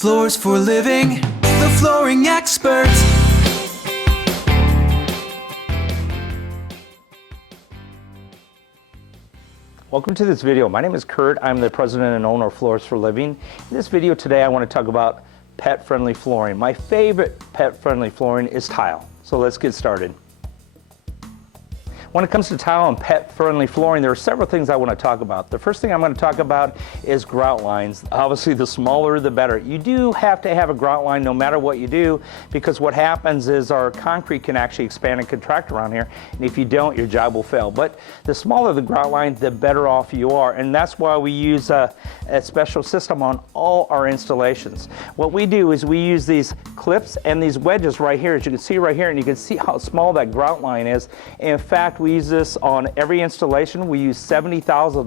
Floors for living, the flooring experts. Welcome to this video. My name is Kurt. I'm the president and owner of Floors for Living. In this video today, I want to talk about pet-friendly flooring. My favorite pet-friendly flooring is tile. So let's get started. When it comes to tile and pet-friendly flooring, there are several things I want to talk about. The first thing I'm going to talk about is grout lines. Obviously, the smaller the better. You do have to have a grout line no matter what you do, because what happens is our concrete can actually expand and contract around here, and if you don't, your job will fail. But the smaller the grout line, the better off you are, and that's why we use a special system on all our installations. What we do is we use these clips and these wedges right here, as you can see right here, and you can see how small that grout line is. In fact, we use this on every installation. We use 70,000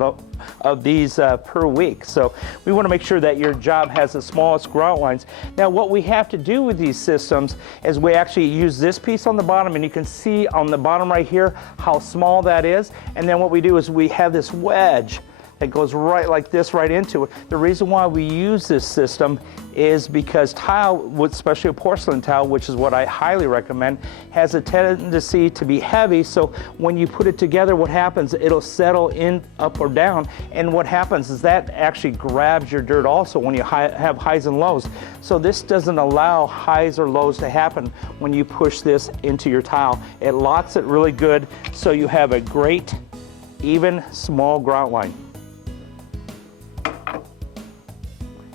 of these per week. So we want to make sure that your job has the smallest grout lines. Now, what we have to do with these systems is we actually use this piece on the bottom, and you can see on the bottom right here how small that is. And then what we do is we have this wedge that goes right like this right into it. The reason why we use this system is because tile, especially a porcelain tile, which is what I highly recommend, has a tendency to be heavy. So when you put it together, what happens, it'll settle in up or down. And what happens is that actually grabs your dirt also when you have highs and lows. So this doesn't allow highs or lows to happen when you push this into your tile. It locks it really good, so you have a great, even, small grout line.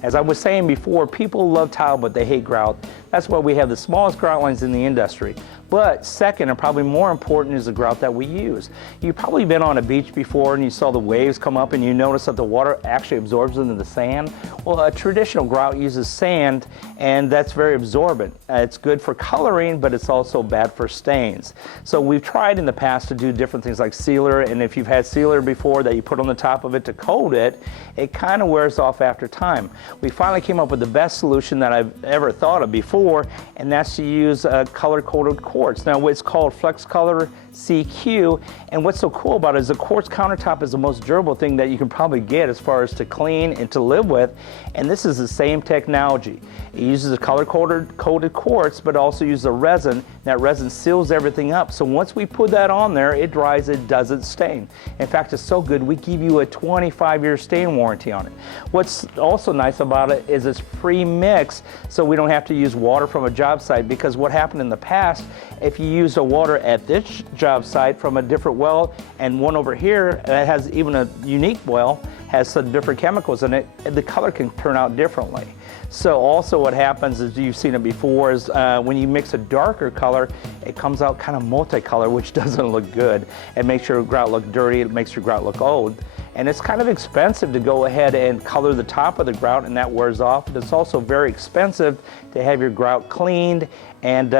As I was saying before, people love tile, but they hate grout. That's why we have the smallest grout lines in the industry. But second, and probably more important, is the grout that we use. You've probably been on a beach before and you saw the waves come up and you notice that the water actually absorbs into the sand. Well, a traditional grout uses sand, and that's very absorbent. It's good for coloring, but it's also bad for stains. So we've tried in the past to do different things like sealer, and if you've had sealer before that you put on the top of it to coat it, it kind of wears off after time. We finally came up with the best solution that I've ever thought of before, and that's to use color-coated quartz. Now, it's called Flex Color CQ, and what's so cool about it is the quartz countertop is the most durable thing that you can probably get as far as to clean and to live with, and this is the same technology. It uses a color-coated quartz, but also uses a resin. That resin seals everything up, so once we put that on there, it dries, it doesn't stain. In fact, it's so good, we give you a 25-year stain warranty on it. What's also nice about it is it's pre-mixed, so we don't have to use water from a job site, because what happened in the past, if you use the water at this job site from a different well and one over here that has even a unique well, has some different chemicals in it, the color can turn out differently. So also what happens is, you've seen it before, is when you mix a darker color, it comes out kind of multicolor, which doesn't look good. It makes your grout look dirty, it makes your grout look old. And it's kind of expensive to go ahead and color the top of the grout, and that wears off. But it's also very expensive to have your grout cleaned and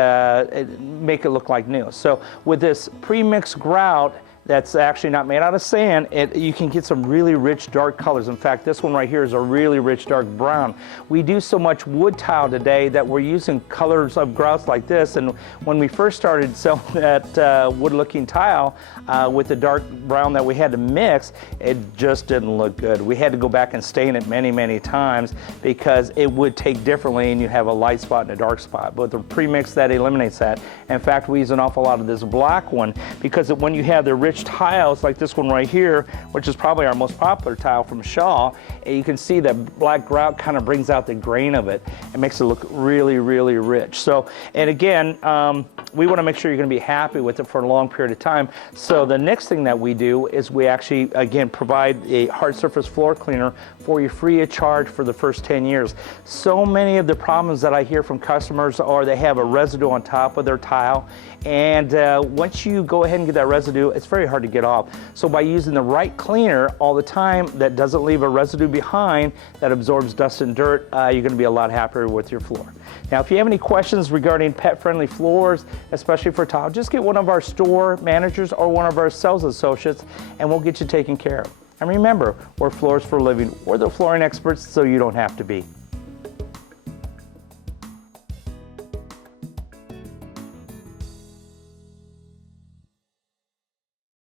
make it look like new. So with this pre-mixed grout that's actually not made out of sand, you can get some really rich dark colors. In fact, this one right here is a really rich dark brown. We do so much wood tile today that we're using colors of grouts like this, and when we first started selling that wood looking tile with the dark brown that we had to mix, it just didn't look good. We had to go back and stain it many times because it would take differently and you have a light spot and a dark spot. But the premix, that eliminates that. In fact, we use an awful lot of this black one, because when you have the rich tiles like this one right here, which is probably our most popular tile from Shaw, and you can see that black grout kind of brings out the grain of it. It makes it look really rich. So, and again, we want to make sure you're going to be happy with it for a long period of time. So the next thing that we do is we actually, again, provide a hard surface floor cleaner for you free of charge for the first 10 years. So many of the problems that I hear from customers are they have a residue on top of their tile, and once you go ahead and get that residue, it's very hard to get off. So by using the right cleaner all the time that doesn't leave a residue behind, that absorbs dust and dirt, you're going to be a lot happier with your floor. Now, if you have any questions regarding pet-friendly floors, especially for tile, just get one of our store managers or one of our sales associates, and we'll get you taken care of. And remember, we're Floors for Living. We're the flooring experts, so you don't have to be.